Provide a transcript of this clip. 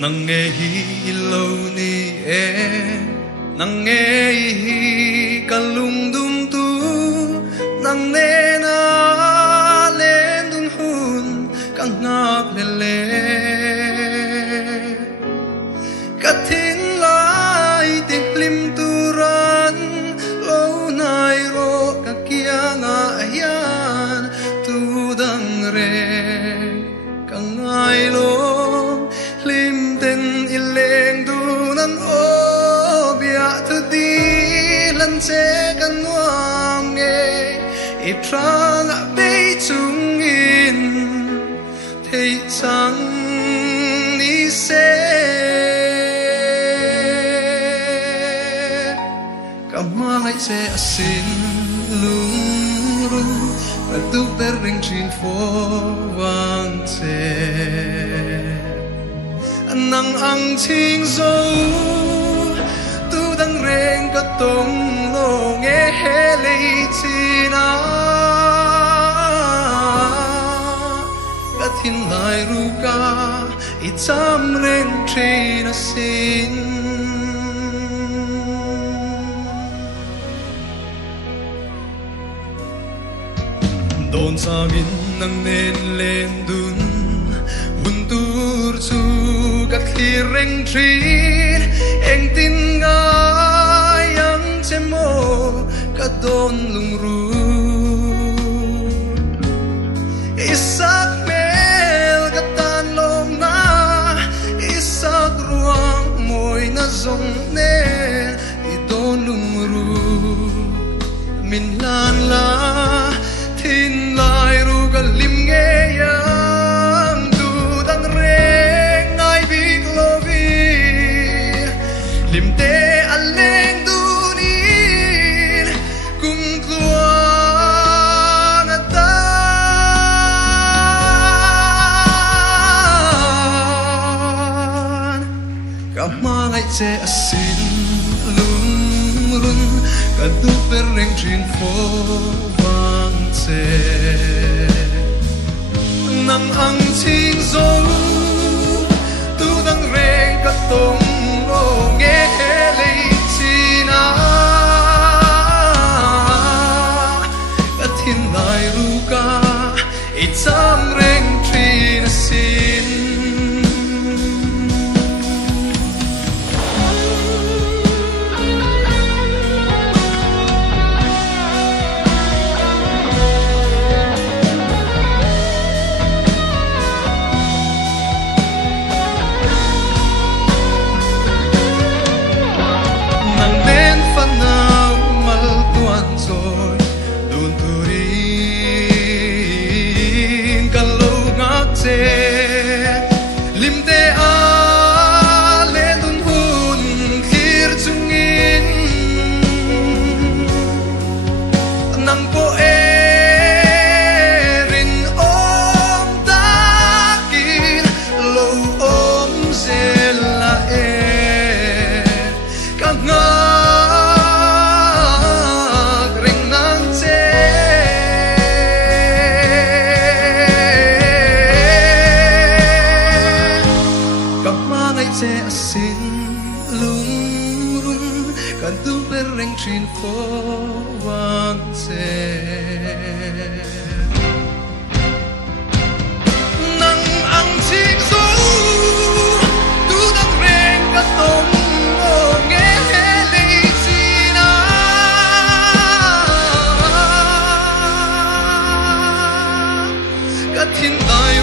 nang nghe hi lâu ni e nang nghe hi kalung dum tu nang ne na len dun hun kang ngak le le kathin lai ti lim tu ran lo nai ro ka kia nga yan tu dang re kang ngai lo lim ten ileng du nan o bia tu di lan che kan nuam nge i trang a be chung in thei sang ni se kamai che asin lung rum và tu per ring chin fo wang che nang ang ching zo tu dang reng ka tong lo nge he le china ka thin lai ru ka I cham reng trina sin don sangin nang nen len dun buntur chu ka thlir reng trin eng tin ngai yang chemo ka don lung ru isak mel ka tan lom na isak ruang moi na zong ne I don lung ru min lan la thin lai ru ka lim nge yang du dang reng ngai big lovi lim te aleng du ni kum tuan atan kamangai che asin lung run ka du per reng trin fo nang ang ching zo tu dang reng ka tong lo nge le china ka thin lai ru ka I cham reng trin sin lim te a le dun hun khir chung in nang po e rin om takin lo om zela e kang nga ring nang che che asin lung run kan tu per reng trin fo wang che nang ang ching zo tu dang reng ka tong o nge le china ka thin ai